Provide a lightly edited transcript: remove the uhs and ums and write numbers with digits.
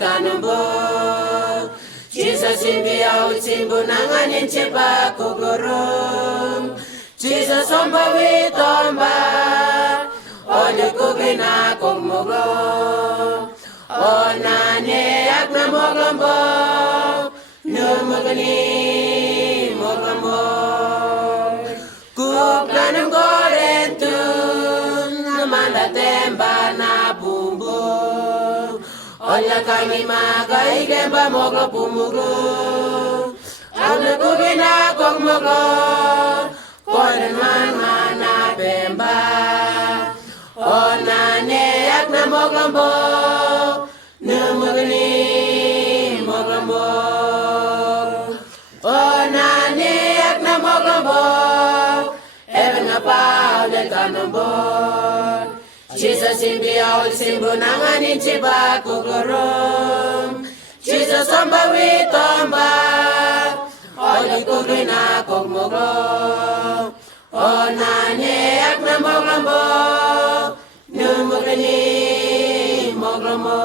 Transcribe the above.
kanambo Jesus imbia utimbu nanganin chepa kugurum Jesus omba witomba Ole kubina kumugo Onane akna mogambo Numugani mogambo Kuplanam gorentun Namanda temba na bumbu Onya kami magai gemba mogo pumugo Ole kubina kumugo Konen mana bemba Onane akna mogambo Numugani mogambo Onane akna mogambo Evena paule kanambo Jesus imbia ulsimbu nanganin chiba kugurum Jesus omba witomba Oli kugrina kogmogo Onane akna mogambo Numugani mogambo